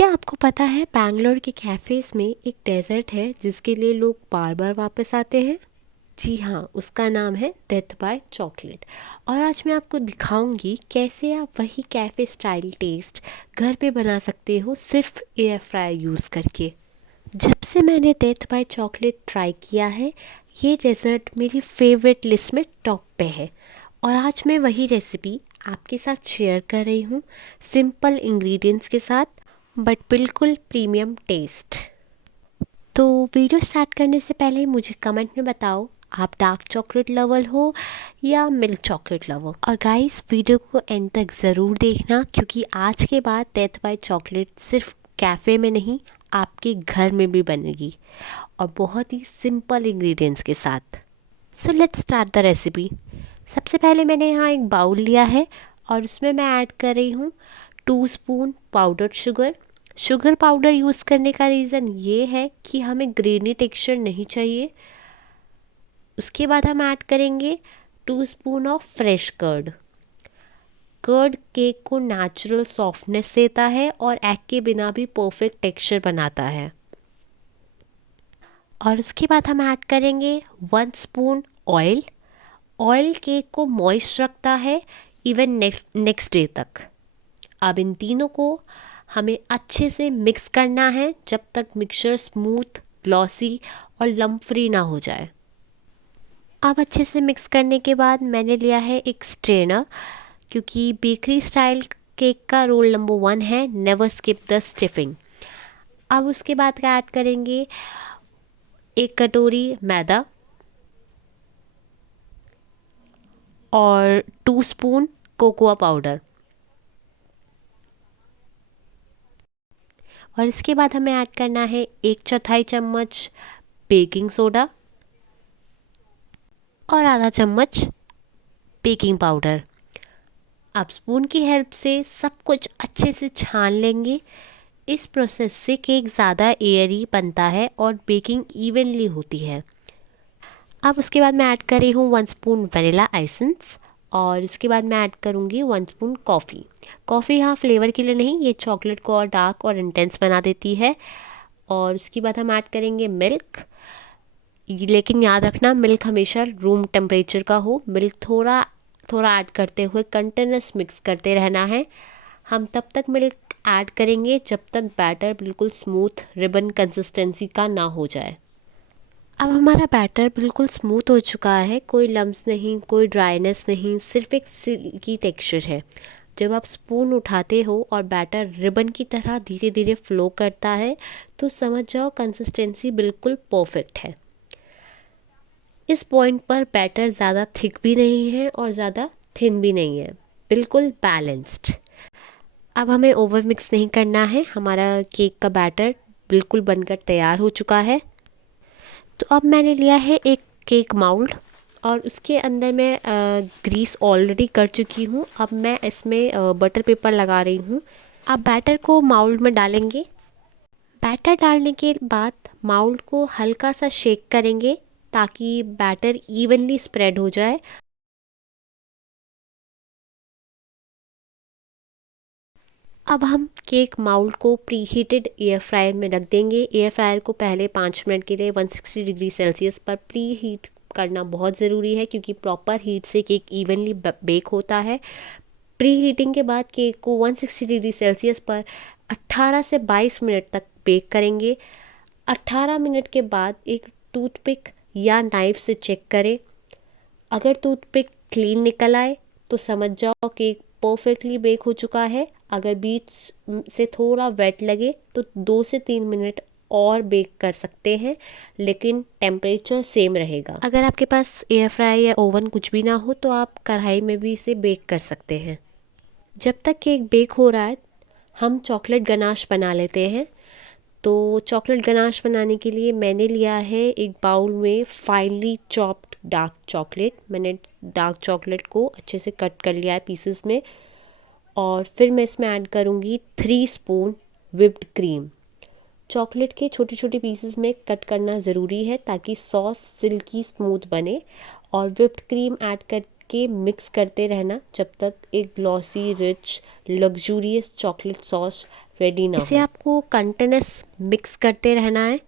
क्या आपको पता है बैंगलोर के कैफ़ेज़ में एक डेज़र्ट है जिसके लिए लोग बार बार वापस आते हैं। जी हाँ, उसका नाम है डेथ बाय चॉकलेट। और आज मैं आपको दिखाऊंगी कैसे आप वही कैफ़े स्टाइल टेस्ट घर पे बना सकते हो सिर्फ एयर फ्रायर यूज़ करके। जब से मैंने डेथ बाय चॉकलेट ट्राई किया है, ये डेज़र्ट मेरी फेवरेट लिस्ट में टॉप पे है। और आज मैं वही रेसिपी आपके साथ शेयर कर रही हूँ, सिंपल इंग्रेडिएंट्स के साथ, बट बिल्कुल प्रीमियम टेस्ट। तो वीडियो स्टार्ट करने से पहले मुझे कमेंट में बताओ, आप डार्क चॉकलेट लवर हो या मिल्क चॉकलेट लवर। और गाइस, वीडियो को एंड तक ज़रूर देखना, क्योंकि आज के बाद डेथ बाय चॉकलेट सिर्फ कैफ़े में नहीं, आपके घर में भी बनेगी, और बहुत ही सिंपल इंग्रेडिएंट्स के साथ। So let's start the recipe. सबसे पहले मैंने यहाँ एक बाउल लिया है और उसमें मैं ऐड कर रही हूँ 2 spoon powdered sugar. Sugar powder use करने का रीज़न ये है कि हमें ग्रेनी टेक्सचर नहीं चाहिए। उसके बाद हम ऐड करेंगे 2 spoon of fresh curd. Curd cake को नेचुरल सॉफ्टनेस देता है और एग के बिना भी परफेक्ट टेक्सचर बनाता है। और उसके बाद हम ऐड करेंगे 1 स्पून ऑयल। ऑयल केक को मॉइस्ट रखता है इवन नेक्स्ट डे तक। अब इन तीनों को हमें अच्छे से मिक्स करना है जब तक मिक्सचर स्मूथ, ग्लॉसी और लम्प फ्री ना हो जाए। अब अच्छे से मिक्स करने के बाद मैंने लिया है एक स्ट्रेनर, क्योंकि बेकरी स्टाइल केक का रूल नंबर 1 है नेवर स्किप द स्टिफिंग। अब उसके बाद क्या ऐड करेंगे, 1 कटोरी मैदा और 2 स्पून कोकोआ पाउडर। और इसके बाद हमें ऐड करना है 1/4 चम्मच बेकिंग सोडा और आधा चम्मच बेकिंग पाउडर। आप स्पून की हेल्प से सब कुछ अच्छे से छान लेंगे। इस प्रोसेस से केक ज़्यादा एयरी बनता है और बेकिंग इवनली होती है। अब उसके बाद मैं ऐड कर रही हूँ 1 स्पून वनीला एसेंस। और उसके बाद मैं ऐड करूँगी 1 स्पून कॉफ़ी। कॉफ़ी यहाँ फ्लेवर के लिए नहीं, ये चॉकलेट को और डार्क और इंटेंस बना देती है। और उसके बाद हम ऐड करेंगे मिल्क। लेकिन याद रखना, मिल्क हमेशा रूम टेम्परेचर का हो। मिल्क थोड़ा थोड़ा ऐड करते हुए कंटिन्यूस मिक्स करते रहना है। हम तब तक मिल्क ऐड करेंगे जब तक बैटर बिल्कुल स्मूथ रिबन कंसिस्टेंसी का ना हो जाए। अब हमारा बैटर बिल्कुल स्मूथ हो चुका है, कोई लम्स नहीं, कोई ड्राइनेस नहीं, सिर्फ एक सिल्की टेक्सचर है। जब आप स्पून उठाते हो और बैटर रिबन की तरह धीरे धीरे फ्लो करता है, तो समझ जाओ कंसिस्टेंसी बिल्कुल परफेक्ट है। इस पॉइंट पर बैटर ज़्यादा थिक भी नहीं है और ज़्यादा थिन भी नहीं है, बिल्कुल बैलेंस्ड। अब हमें ओवर मिक्स नहीं करना है, हमारा केक का बैटर बिल्कुल बनकर तैयार हो चुका है। तो अब मैंने लिया है एक केक माउल्ड और उसके अंदर मैं ग्रीस ऑलरेडी कर चुकी हूँ। अब मैं इसमें बटर पेपर लगा रही हूँ। अब बैटर को माउल्ड में डालेंगे। बैटर डालने के बाद माउल्ड को हल्का सा शेक करेंगे ताकि बैटर इवनली स्प्रेड हो जाए। अब हम केक माउल्ड को प्री हीटेड एयर फ्रायर में रख देंगे। एयर फ्रायर को पहले 5 मिनट के लिए 160 डिग्री सेल्सियस पर प्री हीट करना बहुत ज़रूरी है, क्योंकि प्रॉपर हीट से केक इवनली बेक होता है। प्री हीटिंग के बाद केक को 160 डिग्री सेल्सियस पर 18 से 22 मिनट तक बेक करेंगे। 18 मिनट के बाद एक टूथपिक या नाइफ से चेक करें। अगर टूथपिक क्लीन निकल आए तो समझ जाओ केक परफेक्टली बेक हो चुका है। अगर बीच से थोड़ा वेट लगे तो 2 से 3 मिनट और बेक कर सकते हैं, लेकिन टेम्परेचर सेम रहेगा। अगर आपके पास एयर फ्राई या ओवन कुछ भी ना हो तो आप कढ़ाई में भी इसे बेक कर सकते हैं। जब तक केक बेक हो रहा है, हम चॉकलेट गनाश बना लेते हैं। तो चॉकलेट गनाश बनाने के लिए मैंने लिया है एक बाउल में फाइनली चॉप्ड डार्क चॉकलेट। मैंने डार्क चॉकलेट को अच्छे से कट कर लिया है पीसेस में। और फिर मैं इसमें ऐड करूँगी 3 स्पून whipped क्रीम। चॉकलेट के छोटे छोटे पीसेस में कट करना ज़रूरी है ताकि सॉस सिल्की स्मूथ बने। और whipped क्रीम ऐड करके मिक्स करते रहना जब तक एक glossy rich luxurious chocolate sauce ready ना हो। इसे आपको कंटिन्यूस मिक्स करते रहना है,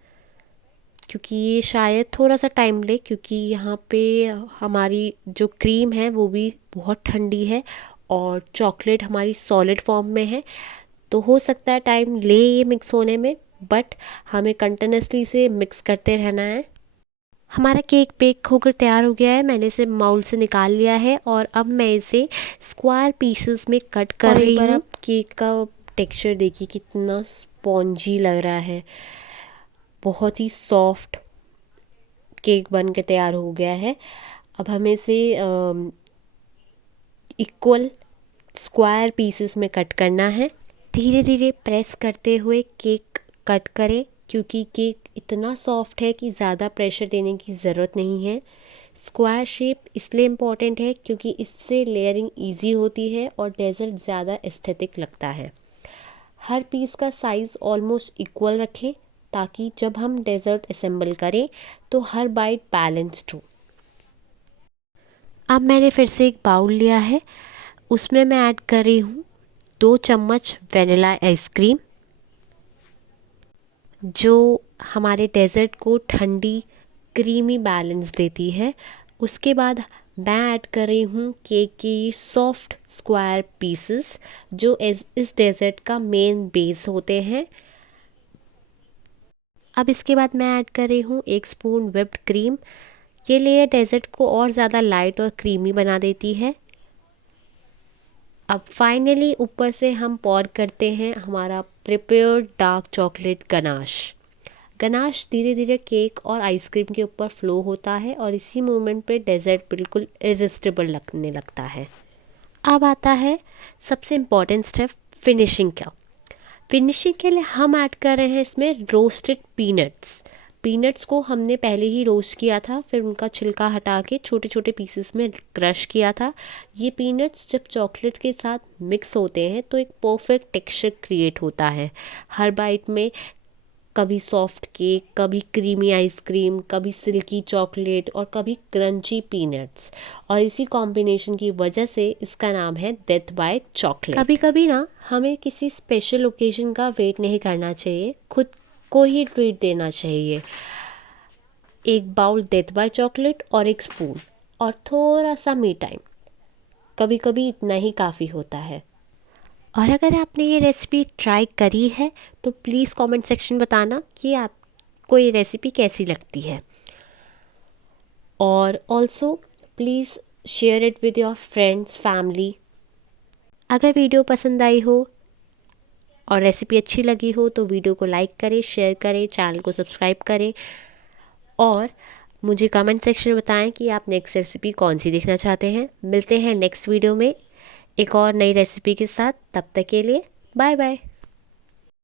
क्योंकि ये शायद थोड़ा सा टाइम ले, क्योंकि यहाँ पे हमारी जो क्रीम है वो भी बहुत ठंडी है और चॉकलेट हमारी सॉलिड फॉर्म में है, तो हो सकता है टाइम ले ये मिक्स होने में, बट हमें कंटिन्यूसली इसे मिक्स करते रहना है। हमारा केक बेक होकर तैयार हो गया है। मैंने इसे माउल्ड से निकाल लिया है और अब मैं इसे स्क्वायर पीसेस में कट कर रही हूँ। केक का टेक्सचर देखिए कितना स्पॉन्जी लग रहा है, बहुत ही सॉफ्ट केक बन के तैयार हो गया है। अब हमें इसे इक्वल स्क्वायर पीसेस में कट करना है। धीरे धीरे प्रेस करते हुए केक कट करें, क्योंकि केक इतना सॉफ्ट है कि ज़्यादा प्रेशर देने की ज़रूरत नहीं है। स्क्वायर शेप इसलिए इम्पॉर्टेंट है क्योंकि इससे लेयरिंग इजी होती है और डेजर्ट ज़्यादा एस्थेटिक लगता है। हर पीस का साइज़ ऑलमोस्ट इक्वल रखें ताकि जब हम डेजर्ट असेंबल करें तो हर बाइट बैलेंस्ड हो। अब मैंने फिर से एक बाउल लिया है, उसमें मैं ऐड कर रही हूँ 2 चम्मच वेनिला आइसक्रीम, जो हमारे डेजर्ट को ठंडी क्रीमी बैलेंस देती है। उसके बाद मैं ऐड कर रही हूँ केक की सॉफ्ट स्क्वायर पीसेस, जो इस डेजर्ट का मेन बेस होते हैं। अब इसके बाद मैं ऐड कर रही हूँ 1 स्पून व्हिप्ड क्रीम। ये लेयर डेजर्ट को और ज़्यादा लाइट और क्रीमी बना देती है। अब फाइनली ऊपर से हम पॉर करते हैं हमारा prepared dark chocolate ganache. Ganache धीरे धीरे केक और आइसक्रीम के ऊपर फ्लो होता है और इसी मोमेंट पे डेजर्ट बिल्कुल इरिसिस्टिबल लगने लगता है। अब आता है सबसे इम्पॉर्टेंट स्टेप, फिनिशिंग का। फिनिशिंग के लिए हम ऐड कर रहे हैं इसमें रोस्टेड पीनट्स। पीनट्स को हमने पहले ही रोस्ट किया था, फिर उनका छिलका हटा के छोटे छोटे पीसेस में क्रश किया था। ये पीनट्स जब चॉकलेट के साथ मिक्स होते हैं तो एक परफेक्ट टेक्सचर क्रिएट होता है। हर बाइट में कभी सॉफ्ट केक, कभी क्रीमी आइसक्रीम, कभी सिल्की चॉकलेट और कभी क्रंची पीनट्स, और इसी कॉम्बिनेशन की वजह से इसका नाम है डेथ बाय चॉकलेट। कभी कभी ना हमें किसी स्पेशल ओकेजन का वेट नहीं करना चाहिए, खुद को ही ट्रीट देना चाहिए। एक बाउल डेथ बाय चॉकलेट और एक स्पून और थोड़ा सा मी टाइम, कभी कभी इतना ही काफ़ी होता है। और अगर आपने ये रेसिपी ट्राई करी है तो प्लीज़ कमेंट सेक्शन बताना कि आपको ये रेसिपी कैसी लगती है। और also please share it with your friends, family. अगर वीडियो पसंद आई हो और रेसिपी अच्छी लगी हो तो वीडियो को लाइक करें, शेयर करें, चैनल को सब्सक्राइब करें और मुझे कमेंट सेक्शन में बताएं कि आप नेक्स्ट रेसिपी कौन सी देखना चाहते हैं। मिलते हैं नेक्स्ट वीडियो में एक और नई रेसिपी के साथ। तब तक के लिए बाय बाय।